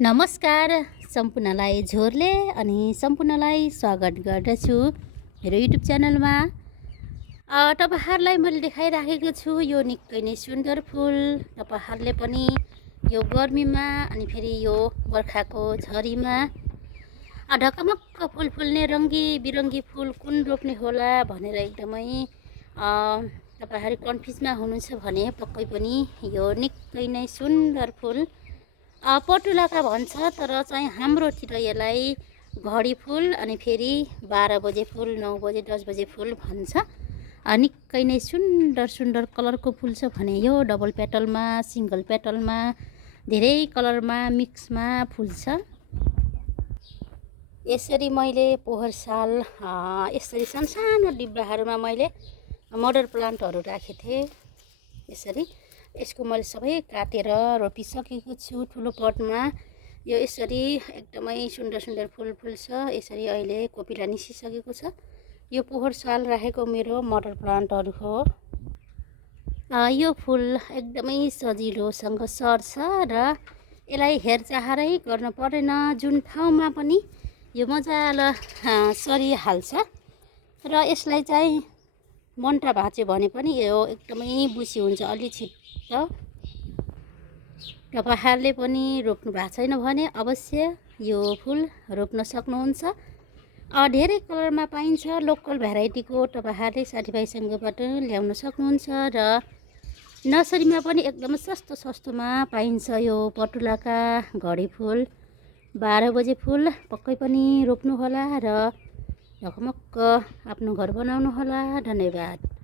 नमस्कार सम्पूर्णलाई झोरले अनि सम्पूर्णलाई स्वागत गर्दछु मेरो युट्युब च्यानलमा। तपाईहरुलाई मैले देखाइराखेको छु यो निकै नै सुन्दर फुल। तपाईहरुले पनि यो गर्मीमा अनि फेरि यो बर्खाको झरीमा ढकमक्क फुल फुल्ने रङ्गी बिरङ्गी फुल कुन रोप्ने होला भनेर एकदमै तपाईहरु कन्फ्युजमा हुनुहुन्छ भने पक्कै पनि यो निकै नै सुन्दर फुल पटुलाका भन्छ, तर चाहिँ हाम्रोतिर यसलाई घडी फुल अनि फेरि 12 बजे फुल, 9 बजे 10 बजे फुल भन्छ। निकै नै सुन्दर सुन्दर कलरको फुल छ भने यो डबल पेटलमा, सिंगल पेटलमा, धेरै कलरमा मिक्समा फुल छ। यसरी मैले पोहोर साल यसरी सानो डिब्बाहरूमा मैले मडर प्लान्टहरू राखेको थिएँ। यसरी यसको मैले सबै काटेर रोपिसकेको छु ठुलो पटमा। यो यसरी एकदमै सुन्दर सुन्दर फुल फुल्छ। यसरी अहिले कोपिला निस्किसकेको छ। यो पोहोर साल राखेको मेरो मडर प्लान्टहरू हो। यो फुल एकदमै सजिलोसँग सर्छ र यसलाई हेरचाहरै गर्न पर्दैन। जुन ठाउँमा पनि यो मजाले सरिहाल्छ र यसलाई चाहिँ मन्टा भाँच्यो भने पनि यो एकदमै बुसी हुन्छ अलि छिट्टो। तपाईहरुले पनि रोप्नु भएको छैन भने अवश्य यो फुल रोप्न सक्नुहुन्छ। धेरै कलरमा पाइन्छ। लोकल भेराइटीको तपाईहरुले साथीभाइसँगबाट ल्याउन सक्नुहुन्छ र नर्सरीमा पनि एकदम सस्तोमा पाइन्छ। यो पटुलाका घडी फुल 12 बजे फुल पक्कै पनि रोप्नु होला र ढकमक्क आफ्नो घर बनाउनु होला। धन्यवाद।